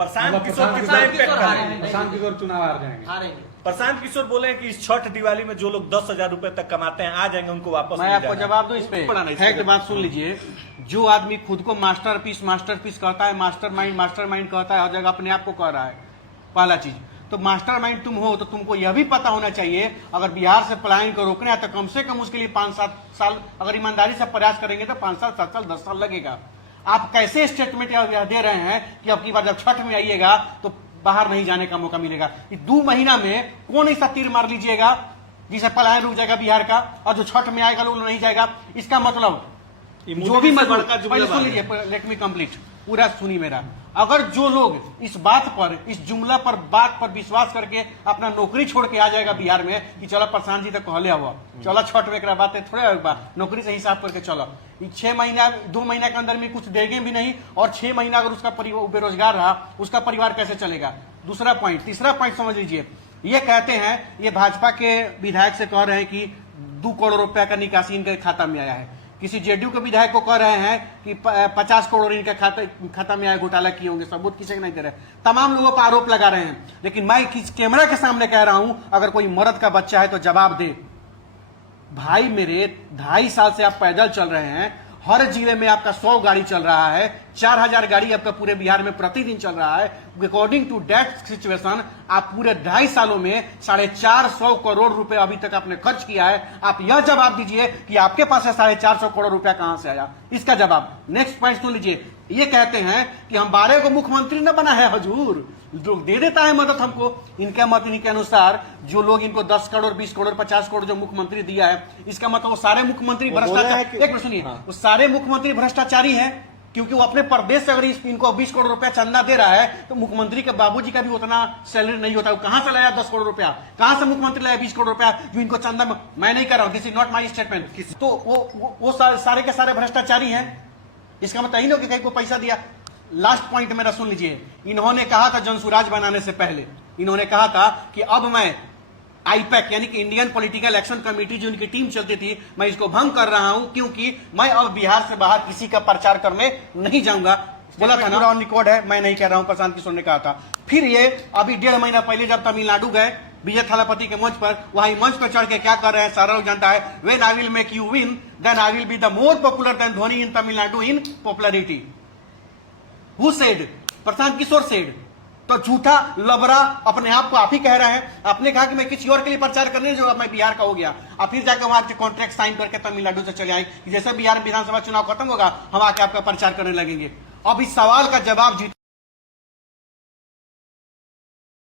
प्रशांत किशोर कितना इम्पैक्ट करेंगे? प्रशांत किशोर चुनाव हार जाएंगे। प्रशांत किशोर बोले हैं कि इस छठ दिवाली में जो लोग 10,000 रुपए तक कमाते हैं आ जाएंगे, उनको वापस मैं मिल आपको जाएगा। जवाब दूं इस पे। फैक्ट बात सुन लीजिए, जो आदमी खुद को मास्टरपीस कहता है, मास्टरमाइंड कहता है, हर जगह अपने आप को कह रहा है। पहला चीज तो मास्टरमाइंड तुम हो तो तुमको यह भी पता होना चाहिए, अगर बिहार से पलायन को रोकना है तो कम से कम उसके लिए 5-7 साल अगर ईमानदारी से प्रयास करेंगे तो 5 साल 7 साल 10 साल लगेगा। आप कैसे स्टेटमेंट दे रहे हैं कि अब की बार जब छठ में आइएगा तो बाहर नहीं जाने का मौका मिलेगा। 2 महीना में कौन ऐसा तीर मार लीजिएगा जिसे पलायन रुक जाएगा बिहार का, और जो छठ में आएगा लोग नहीं जाएगा। इसका मतलब जो भी सुन लीजिए, लेट मी कंप्लीट, पूरा सुनिए मेरा। अगर जो लोग इस बात पर, इस जुमला पर, बात पर विश्वास करके अपना नौकरी छोड़ के आ जाएगा बिहार में कि चलो प्रशांत जी तो कहले हुआ चलो छठ में बात है, थोड़े नौकरी से हिसाब करके चलो। 6 महीना 2 महीना के अंदर में कुछ देंगे भी नहीं, और 6 महीना अगर उसका बेरोजगार रहा, उसका परिवार कैसे चलेगा? दूसरा पॉइंट, तीसरा पॉइंट समझ लीजिए। ये कहते हैं, ये भाजपा के विधायक से कह रहे हैं कि 2 करोड़ रुपया का निकासी इनके खाता में आया है। किसी जेडीयू के विधायक को कह रहे हैं कि 50 करोड़ इनके खाता में आए, घोटाला किए होंगे। सबूत किसी को नहीं दे रहे, तमाम लोगों पर आरोप लगा रहे हैं। लेकिन मैं किस कैमरा के सामने कह रहा हूं, अगर कोई मर्द का बच्चा है तो जवाब दे। भाई मेरे 2.5 साल से आप पैदल चल रहे हैं, हर जिले में आपका 100 गाड़ी चल रहा है, 4000 गाड़ी आपका पूरे बिहार में प्रतिदिन चल रहा है। अकॉर्डिंग टू दैट सिचुएशन आप पूरे 2.5 सालों में 450 करोड़ रुपए अभी तक आपने खर्च किया है। आप यह जवाब दीजिए कि आपके पास है 450 करोड़ रुपया कहां से आया, इसका जवाब। नेक्स्ट पॉइंट सुन लीजिए, ये कहते हैं कि हम 12 को मुख्यमंत्री न बना है हजूर, लोग दे देता है मदद हमको। इनके मत इनके अनुसार जो लोग इनको 10 करोड़ 20 करोड़ 50 करोड़ जो मुख्यमंत्री दिया है, इसका मतलब वो सारे मुख्यमंत्री भ्रष्टाचार, एक मिनट सुनिए, वो सारे मुख्यमंत्री भ्रष्टाचारी हैं। क्योंकि वो अपने प्रदेश से अगर इनको 20 करोड़ रुपया चंदा दे रहा है तो मुख्यमंत्री के बाबूजी का भी उतना सैलरी नहीं होता। वो कहां से लाया 10 करोड़ रुपया? कहां से मुख्यमंत्री लाया 20 करोड़ रुपया जो इनको चंदा में? मैं नहीं कर रहा हूं, this is not my statement. तो वो सारे के सारे भ्रष्टाचारी हैं। इसका मतलब नहीं हो कि कहीं को पैसा दिया। लास्ट पॉइंट मेरा सुन लीजिए, इन्होंने कहा था जनसुराज बनाने से पहले, इन्होंने कहा था कि अब मैं आईपैक यानी कि इंडियन पॉलिटिकल एक्शन कमेटी जो उनकी टीम चलती थी, मैं इसको भंग कर रहा हूं क्योंकि मैं अब बिहार से बाहर किसी का प्रचार करने नहीं जाऊंगा। बोला था ना, रिकॉर्ड है, मैं नहीं कह रहा हूं, प्रशांत किशोर ने कहा था। फिर ये अभी 1.5 महीना पहले जब तमिलनाडु गए विजय थालापति के मंच पर, वहीं मंच पर चढ़ के क्या कर रहे हैं सारा लोग जानता है। When I will make you win then I will be the more popular then Dhoni in Tamil Nadu in popularity. Who said? Prashant Kishor said. तो झूठा लबरा अपने आप को आप ही कह रहे हैं। आपने कहा कि मैं किसी और के लिए प्रचार करने जो मैं बिहार का हो गया, आप फिर जाकर वहां के कॉन्ट्रैक्ट साइन करके तमिलनाडु से चले आए कि जैसे बिहार में विधानसभा चुनाव खत्म होगा हम आके आपका प्रचार करने लगेंगे। अब इस सवाल का जवाब